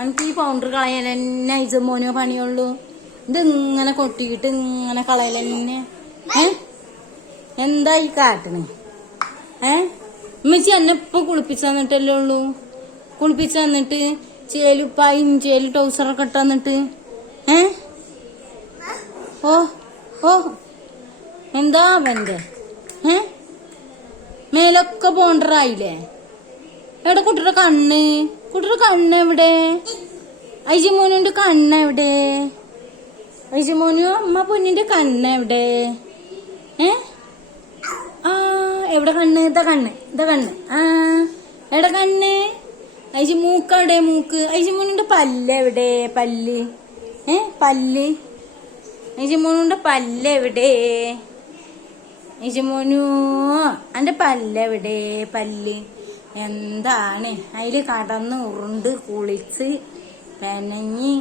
എനിക്ക് ഈ പൗണ്ടർ കളയാൻ തന്നെ ഐജമോനോ പണിയുള്ളൂ. ഇത് ഇങ്ങനെ കൊട്ടിയിട്ട് ഇങ്ങനെ കളയലെന്നെ ഏ? എന്താ ഈ കാട്ടണേ? ഏ? ഉമ്മച്ചി എന്നെ ഇപ്പൊ കുളിപ്പിച്ചു തന്നിട്ടല്ലേ ഉള്ളൂ. കുളിപ്പിച്ചു തന്നിട്ട് ചേലുപ്പായും ചേലു ടൗസറൊക്കെ ഇട്ട് തന്നിട്ട്. ഏ? ഓ ഓ. എന്താ അവന്റെ? ഏ? മേലൊക്കെ പോണ്ടറായില്ലേ എവിടെ കുട്ടിയുടെ കണ്ണ്. കുട്ടിയുടെ കണ്ണ് എവിടെ? ഐജിമോനുന്റെ കണ്ണ എവിടെ? ഐജിമോനു അമ്മ പൊന്നിന്റെ കണ്ണ എവിടെ? ഏ? ആ എവിടെ കണ്ണ്? ഇതാ കണ്ണ് ഇതാ കണ്ണ്. ആ എവിടെ കണ്ണ്? ഐജി മൂക്ക് എവിടെ മൂക്ക്? ഐജിമോനുന്റെ പല്ല് എവിടെ? പല്ല്. ഏ പല്ല്. ഐജിമോനുന്റെ പല്ല് എവിടെ? ഐജിമോനു അന്റെ പല്ല് എവിടെ? പല്ല്. എന്താണ്? അതിൽ കടന്ന് ഉരുണ്ട് കുളിച്ച്. പെനഞ്ഞി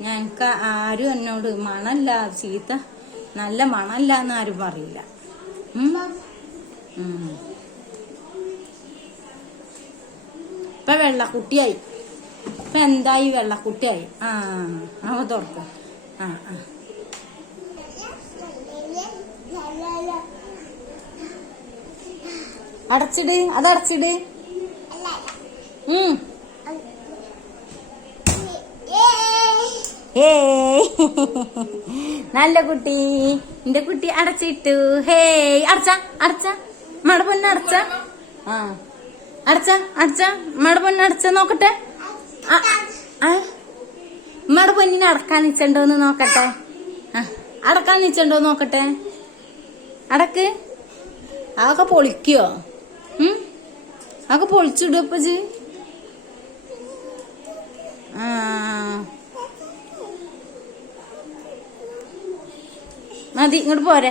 ഞങ്ങക്ക് ആരും എന്നോട് മണല്ല ചീത്ത. നല്ല മണല്ല എന്ന് ആരും പറയില്ല. ഇപ്പൊ വെള്ളക്കുട്ടിയായി. ഇപ്പൊ എന്തായി വെള്ളക്കുട്ടിയായി? ആ അവ തുറക്കും. ആ ആ. അടച്ചിട് അത് അടച്ചിട് ഉം. ഹേയ് നല്ല കുട്ടി. എന്റെ കുട്ടി അടച്ചിട്ടു. ഹേ അടച്ച അടച്ച. മട പൊന്ന അടച്ച. ആ. അടച്ച അടച്ച. മട പൊന്ന അടച്ച നോക്കട്ടെ. മട പൊന്നിനെ അടക്കാൻ നിച്ചണ്ടോന്ന് നോക്കട്ടെ. ആ, അടക്കാൻ നിച്ചണ്ടോ നോക്കട്ടെ. അടക്ക്. അതൊക്കെ പൊളിക്കോ? ഉം? അതൊക്കെ പൊളിച്ചിടും മതി ഇങ്ങോട്ട് പോരെ.